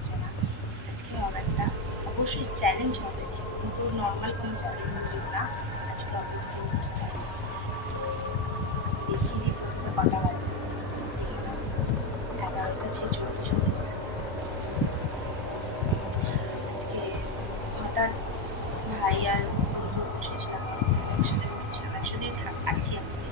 হচ্ছে না। আজকে হবে একটা, অবশ্যই চ্যালেঞ্জ হবে, কিন্তু নর্মাল কোনো চ্যালেঞ্জ না, আজকে হবে রোস্ট চ্যালেঞ্জ। তো দেখিয়ে দিই প্রথমে কটা বাজে। দেখে নাও, 11টা 46 হতে যায়। আজকে হঠাৎ ভাই আর বন্ধু বসেছিলাম, একসাথে বসেছিলাম, একসাথেই আছি আজকে।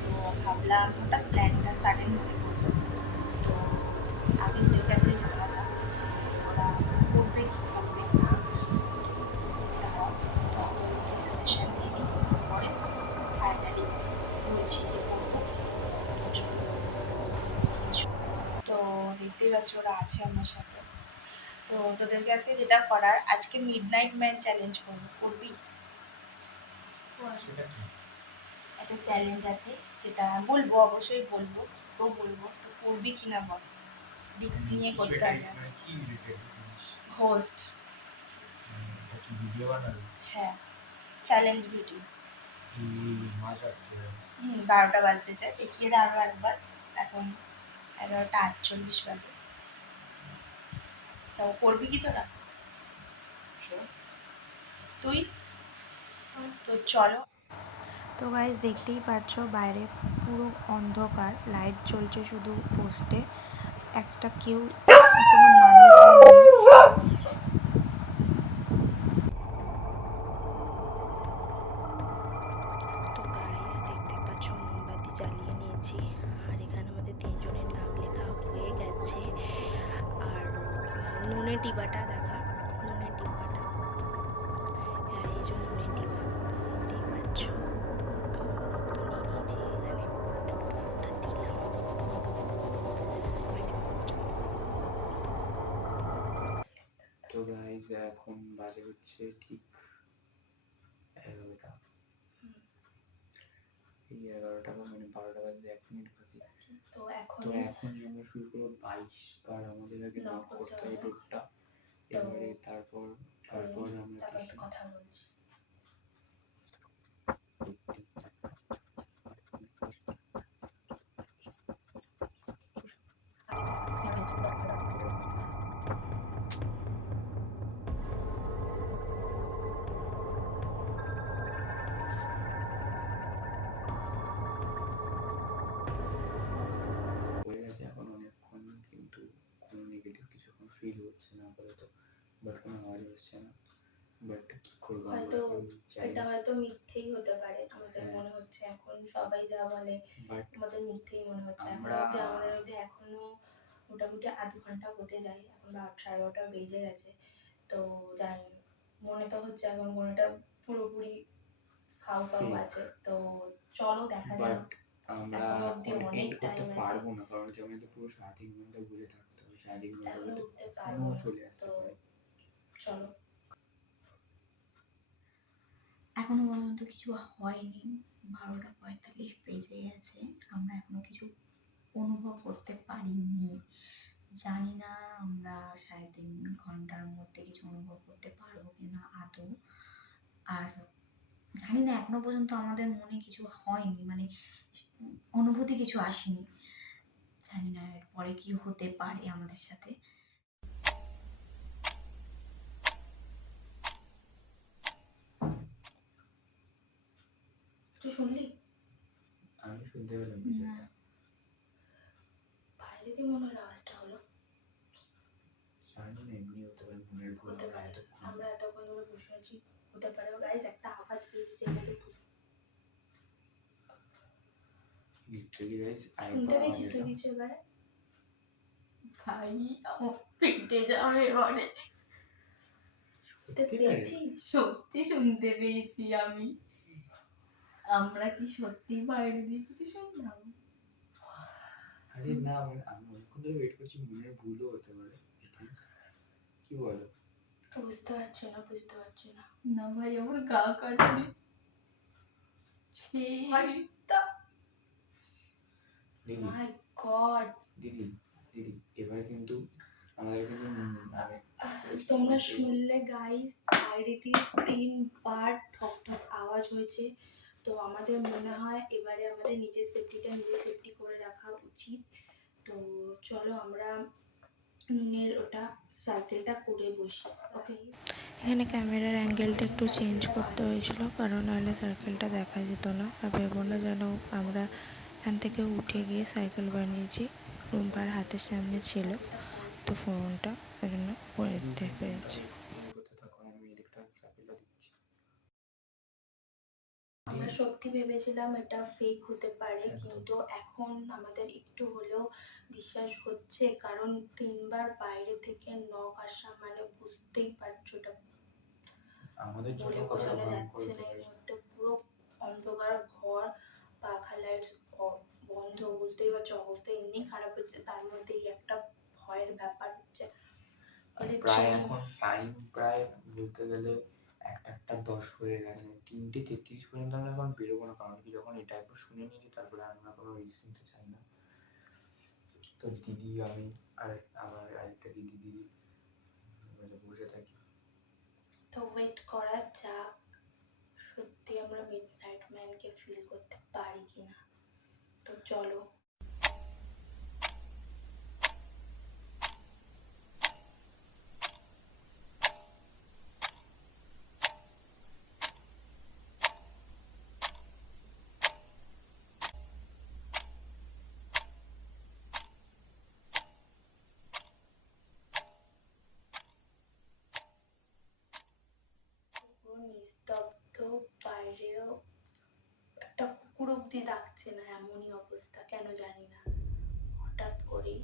তো ভাবলাম, হঠাৎ প্ল্যানটা সাডেন মনে পড়লো। তো আগের থেকে আছে জানা থাক যে ওরা করবে কী করবে না, দাঁড়াও তো আগে ওদেরকে সাজেশান দিয়ে দিই, তারপরে ফাইনালি বলছি যে করবো কি। তো চলো, তো দেখতেই পাচ্ছ ওরা আছে আমার সাথে। তো তোদেরকে আজকে যেটা করার, আজকে মিডনাইট ম্যান চ্যালেঞ্জ করবো, করবি? একটা চ্যালেঞ্জ আছে, যেটা বলবো, অবশ্যই বলবো, তো বলবো তো করবি কি না বল, রিস্ক নিয়ে করতে হবে। হোস্ট, হ্যাঁ, চ্যালেঞ্জ ভিডিও। 12টা বাজতে চায়, দেখিয়ে দে আরও একবার। এখন 11টা 48 বাজে। তো করবি কি তোরা? তুই? তো চলো। তো গাইজ দেখতেই পাচ্ছ বাইরে পুরো অন্ধকার, লাইট জ্বলছে শুধু পোস্টে, একটা কেউ কোনো মানুষ। তো গাইজ দেখতে পাচ্ছ মোমবাতি জ্বালিয়ে নিয়েছি, আর এখানে আমাদের 3জনের নাম লেখা হয়ে গেছে। আর নুনের ডিবাটা দেখা, নুনের ডিব্বাটা, আর এই যে নুনের ডিবা, তো দেখতেই পাচ্ছ রক্ত নিয়ে নিয়েছি, এখানে একটা ফোঁটা দিলাম। তো গাইজ এখন বাজে হচ্ছে ঠিক 11টা, এই 11টা মানে 12টা বাজে 1 মিনিট বাকি। তো এখনই আমরা শুরু করবো 22 বার আমাদের আগে নক করতে হবে ডোরটা, এবারে তারপর আমরা কথা বলছি। হয়ে গেছে এখন অনেকক্ষণ, কিন্তু কোনো নেগেটিভ কিছু এখন ফিল হচ্ছে না আপাতত, বাট কোনো আওয়াজ হচ্ছে না। বাট কি করবো, হয়তো এটা হয়তো মিথ্যেই হতে পারে, আমাদের মনে হচ্ছে এখন সবাই যা বলে আমাদের মিথ্যেই মনে হচ্ছে। আমাদের মধ্যে এখনো মোটামুটি আধ ঘন্টা হতে যায়, এখন রাত 12:30 বেজে গেছে। তো জানি মনে তো হচ্ছে এখন কোনোটা পুরোপুরি ফাও আছে। তো চলো দেখা যাক, আমরা এখন এন্ড করতে পারবো না, কারণ কি আমাদের পুরো 3.5 ঘন্টা বসে থাকতে হবে, 3.5 ঘন্টা উঠতে পারবো চলে আসতে পারে। চলো, এখনো পর্যন্ত কিছু হয়নি, 12টা 45 বেজে গেছে, আমরা এখনো কিছু অনুভব করতে পারিনি। জানি না আমরা 3.5 ঘন্টার মধ্যে কিছু অনুভব করতে পারবো কিনা আদৌ। আর জানি না এখনো পর্যন্ত আমাদের মনে কিছু হয়নি, মানে অনুভূতি কিছু আসেনি। জানি না এরপরে কি হতে পারে আমাদের সাথে। তুই শুনলি? আমি শুনতে পেলাম কিছুটা, বাইরে দিয়ে মনে হয় আওয়াজটা হলো। জানি না, এমনি হতে পারে, মনের ভুল, আমরা এতক্ষণ ধরে বসে আছি, হতে পারে। গাইস একটা আওয়াজ এসছে, লিটারালি গাইস শুনতে পেয়েছিস তুই কিছু এবারে? ভাই আমার পেটে যাবে এবারে, শুনতে পেয়েছিস? সত্যি শুনতে পেয়েছি আমি, আমরা কি সত্যি বাইরে দিয়ে কিছু শুনলাম? আরে না, আমি অনেকক্ষণ ধরে ওয়েট করছি, মনের ভুলও হতে পারে, কি বলো? বুঝতে পারছি না না ভাই, আমার গা কাটবে। মাই গড, দিদি দিদি এবার কিন্তু আমাদের কিন্তু তোমরা শুনলে গাইস, বাইরে দিয়ে 3 বার ঠক ঠক আওয়াজ হয়েছে। তো আমাদের মনে হয় এবারে আমাদের নিজের সেফটি করে রাখা উচিত। তো চলো আমরা নুনের ওটা সার্কেলটা করে বসি। ওকে, এখানে ক্যামেরার অ্যাঙ্গেলটা একটু চেঞ্জ করতে হয়েছিল, কারণ নাহলে সার্কেলটা দেখা যেত না। আর ভেবো না যেন আমরা এখান থেকে উঠে গিয়ে সাইকেল বানিয়েছি। রুম্পার হাতের সামনে ছিল তো ফোনটা, ওই জন্য করে দিতে পেরেছি। আমরা সত্যি ভেবেছিলাম এটা ফেক হতে পারে, কিন্তু এখন আমাদের একটু হলেও বিশ্বাস হচ্ছে, কারণ 3বার বাইরে থেকে নখ আসা মানে বুঝতেই পারছো ওটা আমাদের জন্য বলে কতটা বোঝানো ভয়ঙ্কর যাচ্ছে হতে না। এর পারে। মধ্যে পুরো অন্ধকার ঘর, পাখা লাইটস বন্ধ, বুঝতেই পারছো অবস্থা এমনি খারাপ হচ্ছে, তার মধ্যে এই একটা ভয়ের ব্যাপার হচ্ছে। প্রায় এখন টাইম প্রায় বলতে গেলে 1:10 হয়ে গেছে, 3:33 পর্যন্ত আমরা এখন বেরোবো না, কারণ কি যখন এটা একবার শুনে নিয়েছি তারপরে আমরা কোনো রিস্ক নিতে চাই না। তো দিদি, আমি আর আমার আরেকটা দিদি বসে থাকি। তো ওয়েট করা যাক, সত্যি আমরা মিডনাইট ম্যানকে ফিল করতে পারি কিনা। তো চলো। পুরো নিস্তব্ধ, বাইরেও একটা কুকুর অব্দি ডাকছে না, এমনই অবস্থা, কেন জানি না। হঠাৎ করে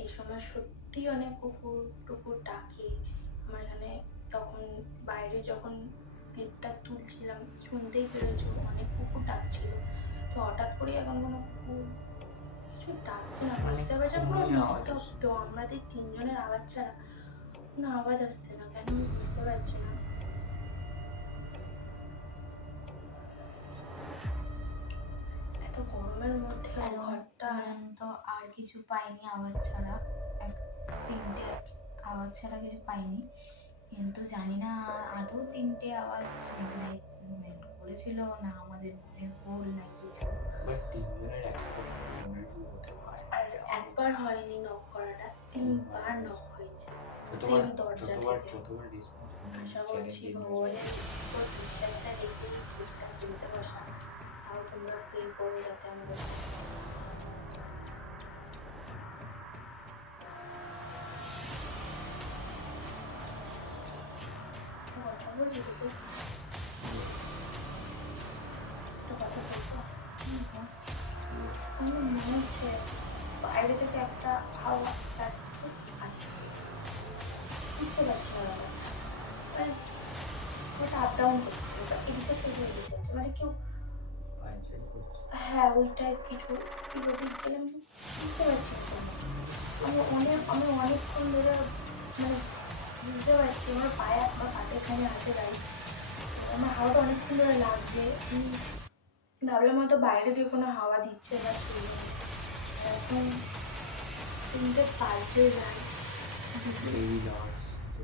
এই সময় সত্যি অনেক কুকুর টুকুর ডাকে। আমার এখানে তখন বাইরে যখন ক্লিপটা তুলছিলাম শুনতেই পেরেছো অনেক কুকুর ডাকছিল। তো হঠাৎ করে এখন কোনো কুকুর কিছু ডাকছে না, বুঝতে পারছি পুরো নিস্তব্ধ, আমাদের 3জনের আওয়াজ ছাড়া কোনো আওয়াজ আসছে না, কেন আমি বুঝতে পারছি না। এত গরমের মধ্যে ঘরটা তো আর কিছু পাইনি আওয়াজ ছাড়া, 3টে আওয়াজ ছাড়া কিছু পাইনি, কিন্তু জানি না আদৌ 3টে আওয়াজ মেঘ করেছিল না আমাদের মনের ভুল না কিছু। বাট 3জনের একসাথে মনের ভুল হতে পারে। আর একবার হয়নি নক করাটা, 3বার নক হয়েছে সেম দরজা থেকে। আশা করছি ভগবানের উপর বিশ্বাসটা রেখে কেকটা কিনতে বসা, তাও তোমরা প্রে করো যাতে আমরা কথা বলবি তো, কথা বলবো। আমার মনে হচ্ছে বাইরে থেকে একটা হাওয়া যাচ্ছে আসছে, বুঝতে পারছি না ব্যাপারটা, ওটা আপ ডাউন করছে, ওটা এদিকে থেকে এদিকে যাচ্ছে, মানে কেউ, হ্যাঁ ওই টাইপ কিছু ওদিক গেলে আমি বুঝতে পারছি না। আমি অনেকক্ষণ ধরে মানে বুঝতে পারছি আমার পায়ে, আমার পাতে এখানে আছে দাঁড়িয়ে, আমার হাওয়াটা অনেকক্ষণ ধরে লাগছে। ভাবলাম হয়তো বাইরে দিয়ে কোনো হাওয়া দিচ্ছে বা এখন 3টে বাজতে যায়,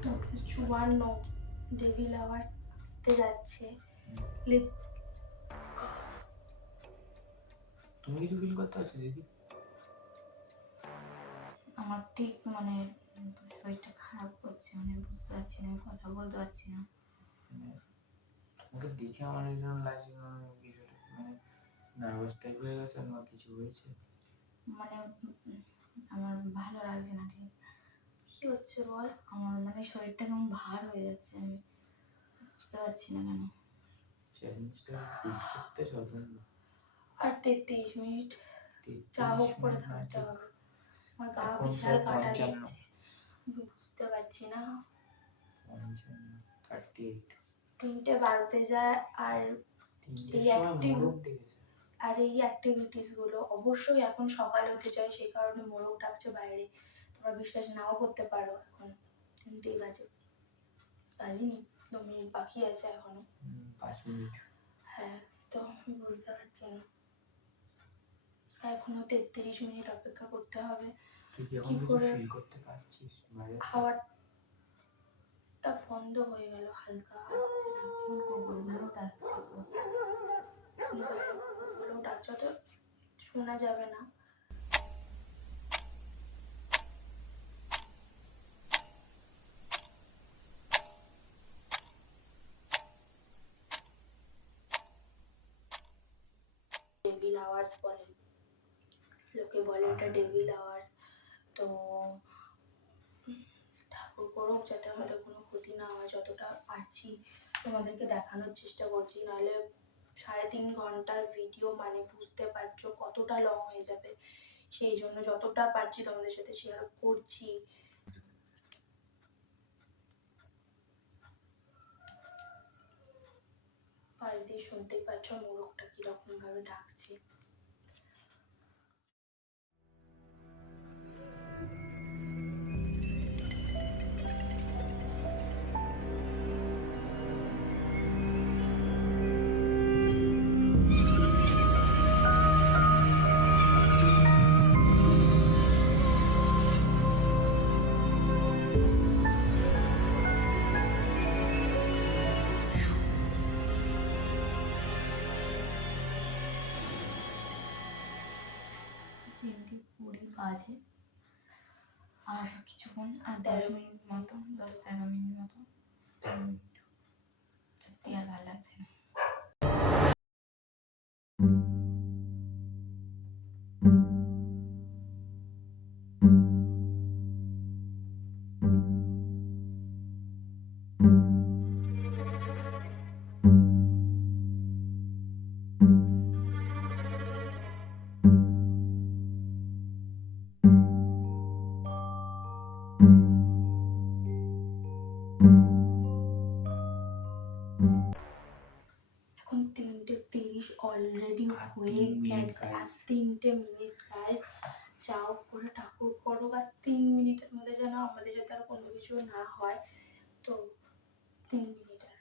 2:54 ডেভিল আওয়ার্স আসতে যাচ্ছে। তুমি কিছু ফিল করতে পারছো দিদি? আমার ঠিক মানে শরীরটা খারাপ করছে, মানে বুঝতে পারছি না, আমি কথা বলতে পারছি না। তোমাকে দেখে আমার এই জন্য লাগছে কিছুটা মানে নার্ভাস টাইপ হয়ে গেছে না কিছু হয়েছে? মানে আমার ভালো লাগছে না, ঠিক কি হচ্ছে বল? আমার মানে শরীরটা কেমন ভার হয়ে যাচ্ছে, আমি বুঝতে পারছি না কেন। চ্যালেঞ্জটা বিট করতে চলবে না। আর 33 মিনিট যা হোক করে থাকতে হবে, আমার গা বিশাল কাটা দিচ্ছে, আমি বুঝতে পারছি না। 3টে বাজতে যায়, আর এই অ্যাক্টিভিটিস গুলো অবশ্যই এখন সকালে উঠে যায়, সেই কারণে মোরগ ডাকছে বাইরে, তোমরা বিশ্বাস নাও করতে পারো এখন 3টেই বাজে, বাজিনি 2 মিনিট বাকি আছে এখনো, 5 মিনিট। হ্যাঁ তো আমি বুঝতে পারছি না, এখনো 33 মিনিট অপেক্ষা করতে হবে। কি করে ফিল করতে পারছিস? হাওয়াটা বন্ধ হয়ে গেল, হালকা আসছে না, কুকুরগুলো ডাকছে, কুকুরগুলো ডাকছে তো শোনা যাবে না। ডেভিল আওয়ার্স বলে, লোকে বলে এটা ডেভিল আওয়ার্স। তো ঠাকুর করুক যাতে আমাদের কোনো ক্ষতি না হয়, যতটা পারছি তোমাদেরকে দেখানোর চেষ্টা করছি, নাহলে 3.5 ঘন্টার ভিডিও মানে বুঝতে পারছো কতটা লং হয়ে যাবে, সেই জন্য যতটা পারছি তোমাদের সাথে শেয়ার করছি। বাড়িতে শুনতেই পাচ্ছ মোরগটা কিরকম ভাবে ডাকছে। তিনটে 20 বাজে, আর কিছুক্ষণ, আর 10 মিনিট মতো, 10-13 মিনিট মতো। সত্যি আর ভালো লাগছে না। এখন 3:30 অলরেডি আর হয়ে 3 মিনিট গেছে, আর guys। 3 minute guys. যাও করে ঠাকুর করো, আর 3 মিনিটের মধ্যে যেন আমাদের যাতে আর কোনো কিছু না হয়। তো 3 মিনিট আর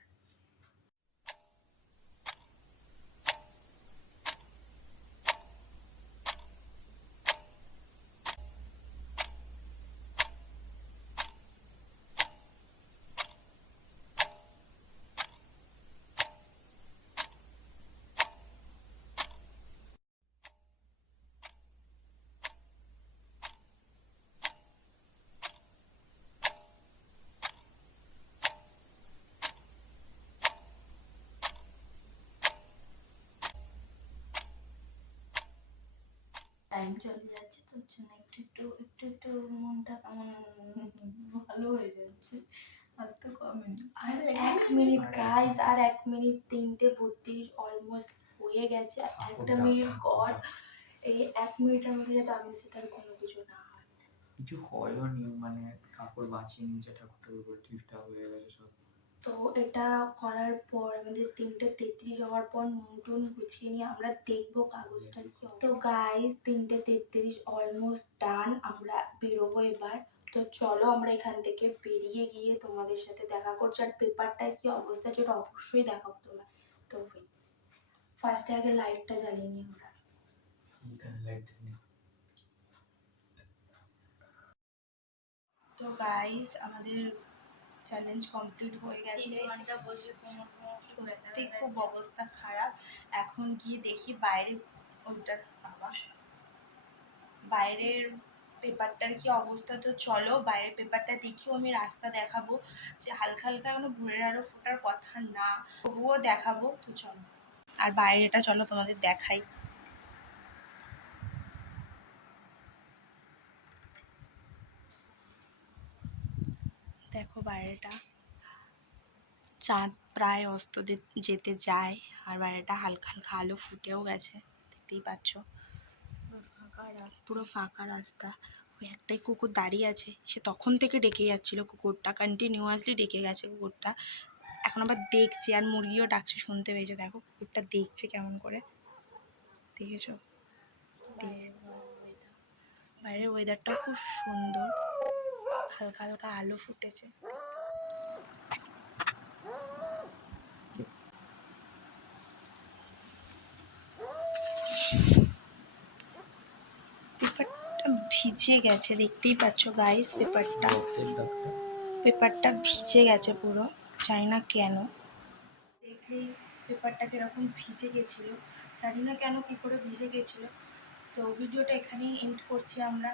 টাইম চলে যাচ্ছে, তোর জন্য একটু মনটা কেমন ভালো হয়ে যাচ্ছে, আর তো কমেনি। আর 1 মিনিট গাইস, আর 1 মিনিট। 3:32 অলমোস্ট হয়ে গেছে, আর একটা মিনিট গড। এই 1 মিনিটের মধ্যে যাতে আমাদের সাথে আর কোনো কিছু না হয়। কিছু হয়ও নি, মানে ঠাকুর বাঁচিয়ে নিয়েছে, ঠাকুর ঠিকঠাক হয়ে গেছে সব। তো এটা করার পর আমাদের 3:33 হওয়ার পর নুন টুন গুছিয়ে নিয়ে আমরা দেখবো কাগজটার কি অবস্থা। তো গাইস 3:33 অলমোস্ট ডান, আমরা বেরোবো এবার। তো চলো আমরা এখান থেকে বেরিয়ে গিয়ে তোমাদের সাথে দেখা করছি, আর পেপারটার কি অবস্থা সেটা অবশ্যই দেখাবো তোমরা। তো ফার্স্টে আগে লাইটটা জ্বালিয়ে নিই আমরা। এখানে লাইট নেই। তো গাইস আমাদের চ্যালেঞ্জ কমপ্লিট হয়ে গেছে। 3 ঘন্টা বসে কোমর সত্যি খুব অবস্থা খারাপ। এখন গিয়ে দেখি বাইরে ওইটার বাবা বাইরের পেপারটার কি অবস্থা। তো চলো বাইরের পেপারটা দেখিও, আমি রাস্তা দেখাবো যে হালকা হালকা কোনো ভোরের আলো ফোটার কথা না, তবুও দেখাবো। তো চলো, আর বাইরেটা চলো তোমাদের দেখাই। দেখো বাইরেটা, চাঁদ প্রায় অস্ত যেতে যায়, আর বাইরেটা হালকা হালকা আলো ফুটেও গেছে, দেখতেই পাচ্ছ। পুরো ফাঁকা রাস্তা। ওই একটাই কুকুর দাঁড়িয়ে আছে, সে তখন থেকে ডেকে যাচ্ছিল, কুকুরটা কন্টিনিউয়াসলি ডেকে গেছে কুকুরটা। এখন আবার দেখছে, আর মুরগিও ডাকছে, শুনতে পেয়েছে। দেখো কুকুরটা দেখছে কেমন করে, দেখেছো? বাইরের ওয়েদারটা খুব সুন্দর, হালকা হালকা আলো ফুটেছে। পেপারটা ভিজে গেছে, দেখতেই পাচ্ছ গাইস। পেপারটা ভিজে গেছে পুরো, জানি না কেন। দেখলেই পেপারটা কিরকম ভিজে গেছিলো, জানি না কেন কী করে ভিজে গেছিলো। তো ভিডিওটা এখানেই এন্ড করছি আমরা।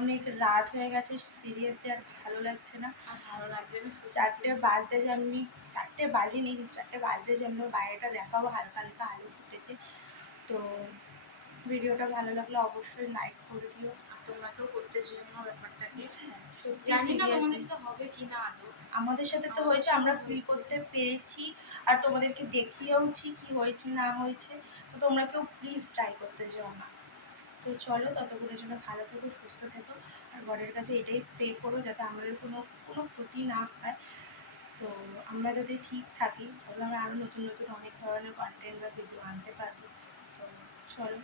অনেক রাত হয়ে গেছে, সিরিয়াসলি আর ভালো লাগছে না। ভালো লাগছে না। 4টে বাজতে যেমনি, 4টে বাজেনি কিন্তু 4টে বাজতে যেমনি বাইরেটা দেখাবো, হালকা হালকা আলো ফুটেছে। তো ভিডিওটা ভালো লাগলে অবশ্যই লাইক করে দিও, তোমরা তো করতে যেও না ব্যাপারটাকে। সত্যি জানি না serious তোমাদের সাথে হবে কি না আদৌ। আমাদের সাথে তো আমাদের হয়েছে, সাথে আমরা ফিল হয়েছে। করতে পেরেছি আর তোমাদেরকে দেখিয়েওছি কি হয়েছে না হয়েছে। তো তোমরা কেউ প্লিজ ট্রাই করতে যেও না। তো চলো, ততক্ষণের জন্য ভালো থেকো, সুস্থ থেকো, আর গডের কাছে এটাই প্রে করো যাতে আমাদের কোনো কোনো ক্ষতি না হয়। তো আমরা যাতে ঠিক থাকি, তাহলে আমরা আরও নতুন নতুন অনেক ধরনের কন্টেন্ট বা ভিডিও আনতে পারবো। তো চলো।